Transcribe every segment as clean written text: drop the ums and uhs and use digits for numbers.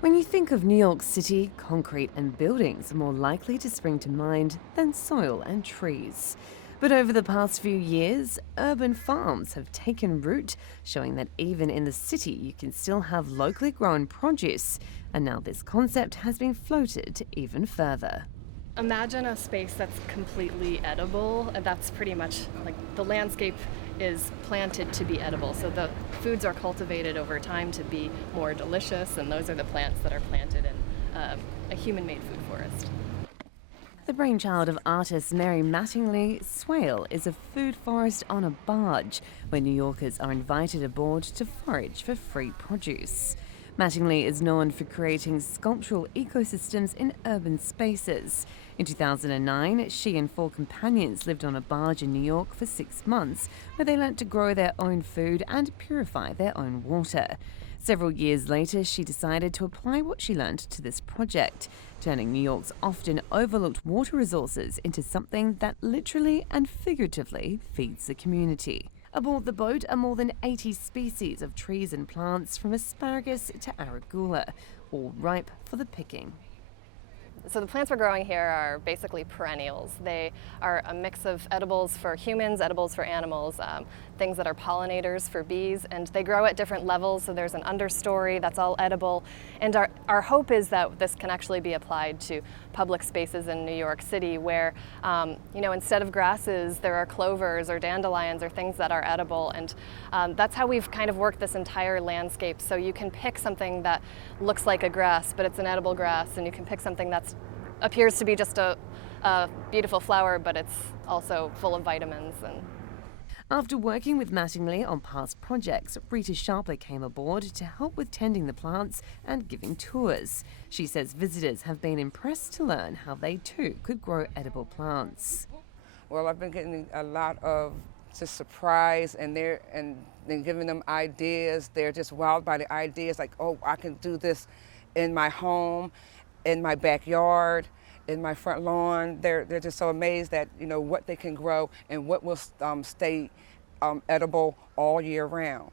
When you think of New York City, concrete and buildings are more likely to spring to mind than soil and trees. But over the past few years, urban farms have taken root, showing that even in the city you can still have locally grown produce. And now this concept has been floated even further. Imagine a space that's completely edible, and that's pretty much like the landscape is planted to be edible. So the foods are cultivated over time to be more delicious, and those are the plants that are planted in a human-made food forest. The brainchild of artist Mary Mattingly, Swale is a food forest on a barge where New Yorkers are invited aboard to forage for free produce. Mattingly is known for creating sculptural ecosystems in urban spaces. In 2009, she and 4 companions lived on a barge in New York for 6 months, where they learnt to grow their own food and purify their own water. Several years later, she decided to apply what she learned to this project, turning New York's often overlooked water resources into something that literally and figuratively feeds the community. Aboard the boat are more than 80 species of trees and plants, from asparagus to arugula, all ripe for the picking. So the plants we're growing here are basically perennials. They are a mix of edibles for humans, edibles for animals, things that are pollinators for bees, and they grow at different levels. So there's an understory that's all edible. And our hope is that this can actually be applied to public spaces in New York City where, instead of grasses, there are clovers or dandelions or things that are edible. And that's how we've kind of worked this entire landscape. So you can pick something that looks like a grass, but it's an edible grass, and you can pick something that appears to be just a beautiful flower, but it's also full of vitamins. After working with Mattingly on past projects, Rita Sharper came aboard to help with tending the plants and giving tours. She says visitors have been impressed to learn how they too could grow edible plants. Well, I've been getting a lot of just surprise, and then giving them ideas. They're just wowed by the ideas, like, oh, I can do this in my home, in my backyard, in my front lawn. They're just so amazed that what they can grow and what will stay edible all year round.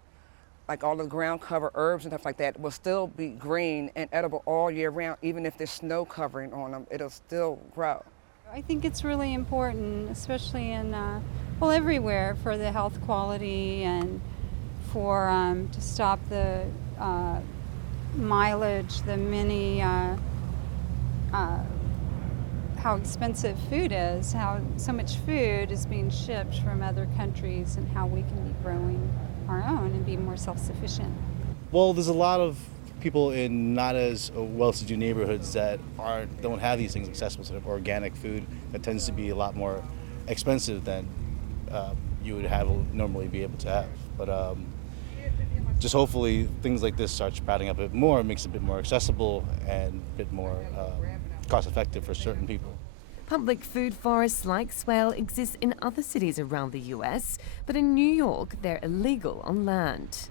Like all the ground cover herbs and stuff like that will still be green and edible all year round. Even if there's snow covering on them, it'll still grow. I think it's really important, especially in everywhere, for the health quality and for to stop the mileage, the many how expensive food is, how so much food is being shipped from other countries, and how we can be growing our own and be more self-sufficient. Well, there's a lot of people in not as well-to-do neighborhoods that don't have these things accessible, sort of organic food that tends to be a lot more expensive than you would normally be able to have. But just hopefully things like this start sprouting up a bit more, makes it a bit more accessible and a bit more cost-effective for certain people. Public food forests like Swale exist in other cities around the US, but in New York they're illegal on land.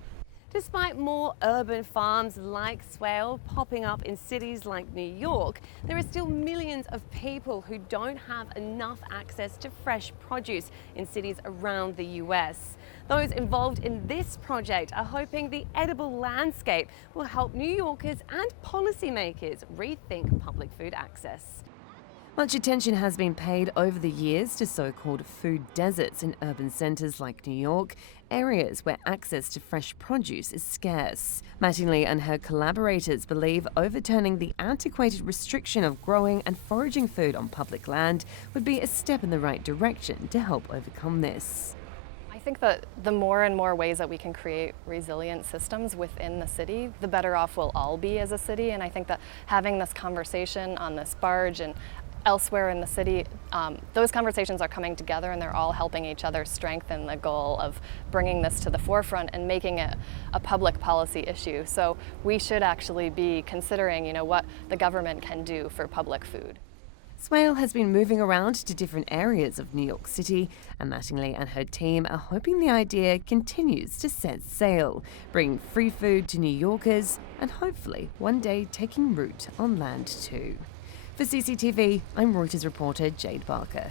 Despite more urban farms like Swale popping up in cities like New York, there are still millions of people who don't have enough access to fresh produce in cities around the US. Those involved in this project are hoping the edible landscape will help New Yorkers and policymakers rethink public food access. Much attention has been paid over the years to so-called food deserts in urban centres like New York, areas where access to fresh produce is scarce. Mattingly and her collaborators believe overturning the antiquated restriction of growing and foraging food on public land would be a step in the right direction to help overcome this. I think that the more and more ways that we can create resilient systems within the city, the better off we'll all be as a city. And I think that having this conversation on this barge and elsewhere in the city, those conversations are coming together, and they're all helping each other strengthen the goal of bringing this to the forefront and making it a public policy issue. So we should actually be considering, what the government can do for public food. Swale has been moving around to different areas of New York City, and Mattingly and her team are hoping the idea continues to set sail, bringing free food to New Yorkers and hopefully one day taking root on land too. For CCTV, I'm Reuters reporter Jade Barker.